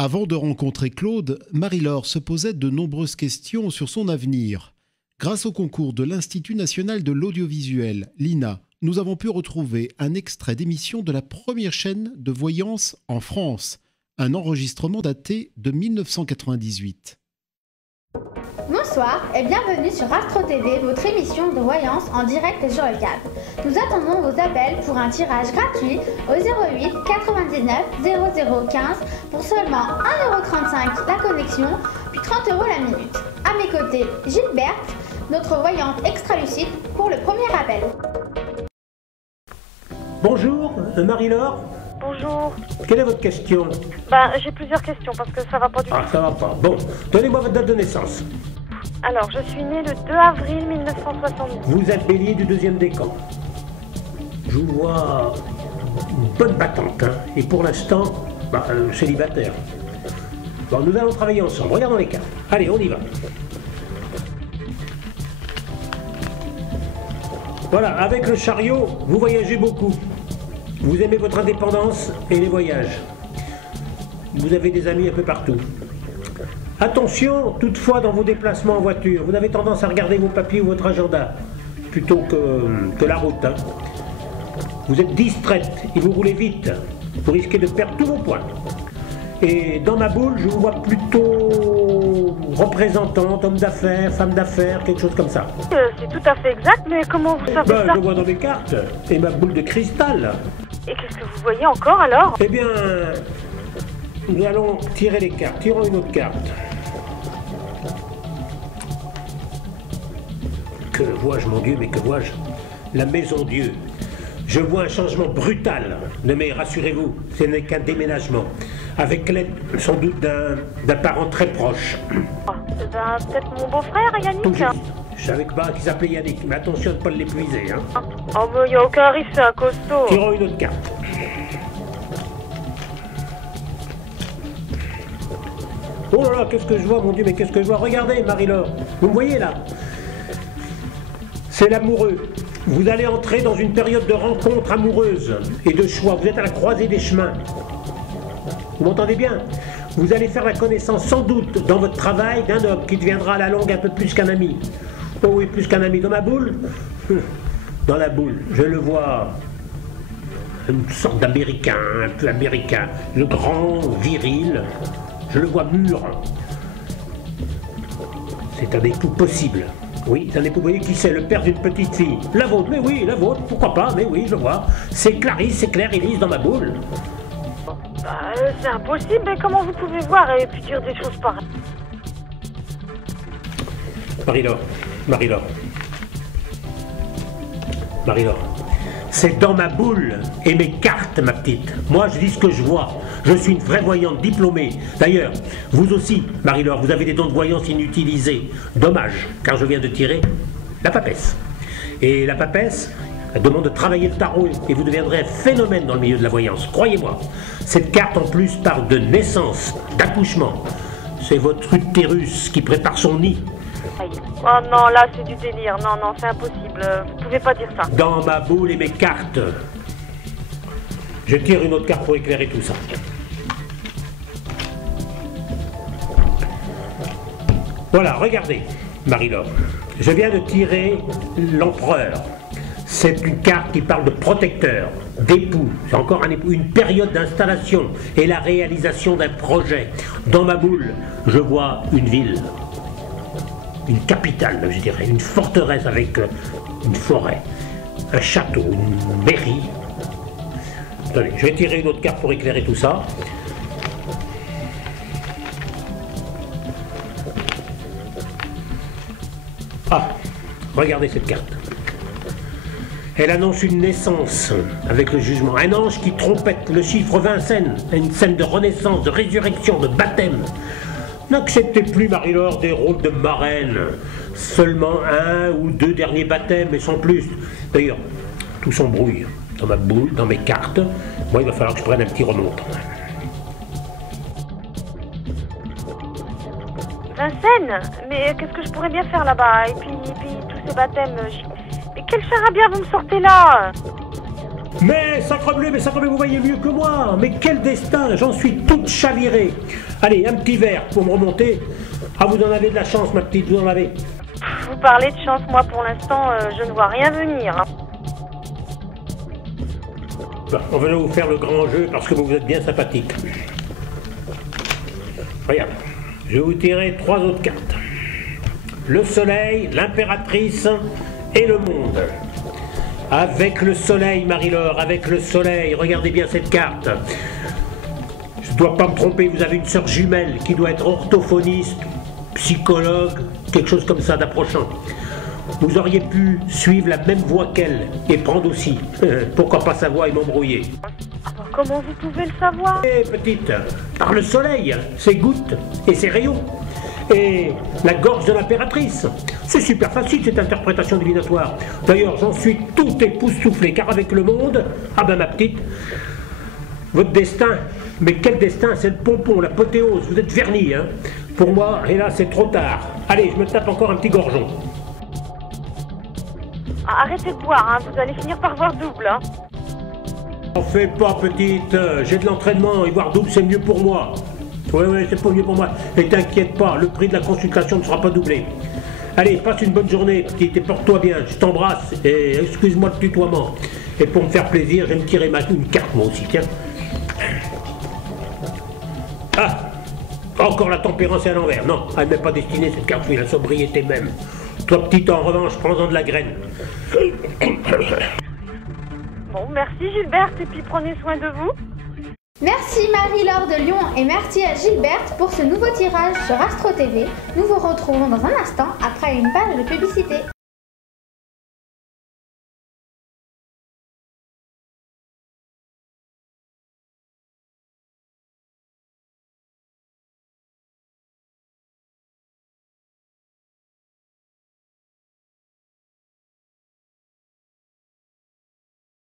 Avant de rencontrer Claude, Marie-Laure se posait de nombreuses questions sur son avenir. Grâce au concours de l'Institut national de l'audiovisuel, l'INA, nous avons pu retrouver un extrait d'émission de la première chaîne de voyance en France, un enregistrement daté de 1998. Bonsoir et bienvenue sur Astro TV, votre émission de voyance en direct sur le câble. Nous attendons vos appels pour un tirage gratuit au 08 99 00 15 pour seulement 1,35 € la connexion, puis 30 € la minute. À mes côtés, Gilberte, notre voyante extra-lucide pour le premier appel. Bonjour, Marie-Laure. Bonjour. Quelle est votre question? J'ai plusieurs questions parce que ça va pas du tout. Ah, ça va pas. Bon, donnez-moi votre date de naissance. Alors, je suis née le 2 avril 1970. Vous êtes bélier du deuxième décan. Je vous vois une bonne battante, hein, et pour l'instant, célibataire. Bon, nous allons travailler ensemble. Regardons les cartes. Allez, on y va. Voilà, avec le chariot, vous voyagez beaucoup. Vous aimez votre indépendance et les voyages. Vous avez des amis un peu partout. Attention, toutefois, dans vos déplacements en voiture, vous avez tendance à regarder vos papiers ou votre agenda, plutôt que la route. Hein. Vous êtes distraite et vous roulez vite. Vous risquez de perdre tous vos points. Et dans ma boule, je vous vois plutôt représentante, homme d'affaires, femme d'affaires, quelque chose comme ça. C'est tout à fait exact, mais comment vous savez ça? Je le vois dans mes cartes, et ma boule de cristal. Et qu'est-ce que vous voyez encore alors? Eh bien, nous allons tirer les cartes. Tirons une autre carte. Que vois-je, mon Dieu, mais que vois-je? La maison Dieu. Je vois un changement brutal. Mais rassurez-vous, ce n'est qu'un déménagement. Avec l'aide, sans doute, d'un parent très proche. Peut-être mon beau-frère, Yannick. Tout juste. Je savais qu'il s'appelait Yannick, mais attention de ne pas l'épuiser. Hein. Oh, mais il n'y a aucun risque, c'est un costaud. Tirons une autre carte. Oh là là, qu'est-ce que je vois, mon Dieu, mais qu'est-ce que je vois? Regardez, Marie-Laure, vous me voyez là? C'est l'amoureux. Vous allez entrer dans une période de rencontre amoureuse et de choix. Vous êtes à la croisée des chemins. Vous m'entendez bien? Vous allez faire la connaissance sans doute dans votre travail d'un homme qui deviendra à la longue un peu plus qu'un ami. Oh oui, plus qu'un ami. Dans ma boule? Dans la boule, je le vois, une sorte d'américain, un peu américain, le grand, viril, je le vois mûr. C'est un époux possible. Oui, c'est un époux, vous voyez qui c'est, le père d'une petite fille. La vôtre, mais oui, la vôtre, pourquoi pas, mais oui, je vois. C'est Clarisse, c'est Claire Élise dans ma boule. C'est impossible, mais comment vous pouvez voir et puis dire des choses pareilles? Marie-Laure, Marie-Laure. Marie-Laure, c'est dans ma boule et mes cartes, ma petite. Moi, je dis ce que je vois. Je suis une vraie voyante diplômée. D'ailleurs, vous aussi, Marie-Laure, vous avez des dons de voyance inutilisés. Dommage, car je viens de tirer la papesse. Et la papesse, elle demande de travailler le tarot et vous deviendrez un phénomène dans le milieu de la voyance. Croyez-moi. Cette carte, en plus, parle de naissance, d'accouchement. C'est votre utérus qui prépare son nid. Oh non, là, c'est du délire. Non, non, c'est impossible. Vous pouvez pas dire ça. Dans ma boule et mes cartes. Je tire une autre carte pour éclairer tout ça. Voilà, regardez, Marie-Laure. Je viens de tirer l'empereur. C'est une carte qui parle de protecteur, d'époux. C'est encore un époux, une période d'installation et la réalisation d'un projet. Dans ma boule, je vois une ville. Une capitale, je dirais, une forteresse avec une forêt, un château, une mairie. Attendez, je vais tirer une autre carte pour éclairer tout ça. Ah, regardez cette carte. Elle annonce une naissance avec le jugement. Un ange qui trompette le chiffre 20 scènes. Une scène de renaissance, de résurrection, de baptême. N'acceptez plus, Marie-Laure, des rôles de marraine. Seulement un ou deux derniers baptêmes, mais sans plus. D'ailleurs, tout s'embrouille. Dans ma boule, dans mes cartes. Moi, il va falloir que je prenne un petit remonte. Vincennes? Mais qu'est-ce que je pourrais bien faire là-bas? Et puis tous ces baptêmes... Mais quel charabia vous me sortez là? Mais sacrebleu, vous voyez mieux que moi. Mais quel destin, j'en suis toute chavirée. Allez, un petit verre pour me remonter. Ah, vous en avez de la chance, ma petite, vous en avez. Vous parlez de chance, moi pour l'instant, je ne vois rien venir. Hein. Bon, on va vous faire le grand jeu parce que vous êtes bien sympathique. Regarde, je vais vous tirer 3 autres cartes. Le soleil, l'impératrice et le monde. Avec le soleil, Marie-Laure, avec le soleil, regardez bien cette carte. Je ne dois pas me tromper, vous avez une sœur jumelle qui doit être orthophoniste, psychologue, quelque chose comme ça d'approchant. Vous auriez pu suivre la même voie qu'elle et prendre aussi. Pourquoi pas sa voix et m'embrouiller? Alors, comment vous pouvez le savoir? Eh petite, par le soleil, ses gouttes et ses rayons. Et la gorge de l'impératrice. C'est super facile cette interprétation divinatoire. D'ailleurs, j'en suis tout époustouflé, car avec le monde, ah ben ma petite, votre destin, mais quel destin, c'est le pompon, l'apothéose, vous êtes vernis, hein. Pour moi, et là c'est trop tard. Allez, je me tape encore un petit gorgeon. Ah, arrêtez de boire, hein, vous allez finir par voir double. Hein. N'en fais pas petite, j'ai de l'entraînement et voir double c'est mieux pour moi. Oui, c'est pas mieux pour moi. Et t'inquiète pas, le prix de la consultation ne sera pas doublé. Allez, passe une bonne journée, petite, et porte-toi bien. Je t'embrasse et excuse-moi le tutoiement. Et pour me faire plaisir, je vais me tirer une carte moi aussi, tiens. Ah, encore la tempérance est à l'envers. Non, elle n'est pas destinée cette carte, oui, la sobriété même. Toi, petite, en revanche, prends-en de la graine. Bon, merci Gilberte, et puis prenez soin de vous. Merci Marie-Laure de Lyon et merci à Gilberte pour ce nouveau tirage sur Astro TV. Nous vous retrouvons dans un instant après une page de publicité.